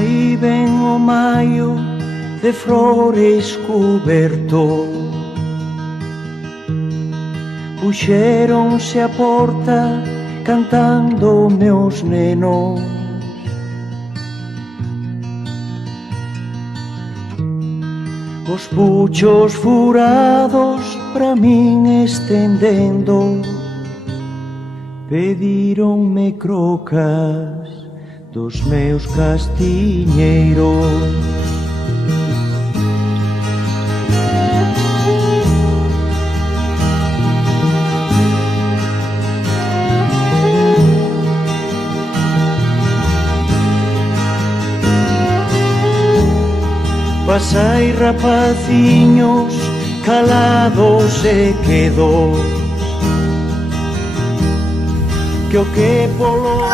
Aí ven o maio de flores cuberto, puxéronse a porta cantando meus nenos. Os puchos furados pra min estendendo, pedironme crocas dos meus castiñeiros. Pasai rapaciños calados e quedos, que o que polo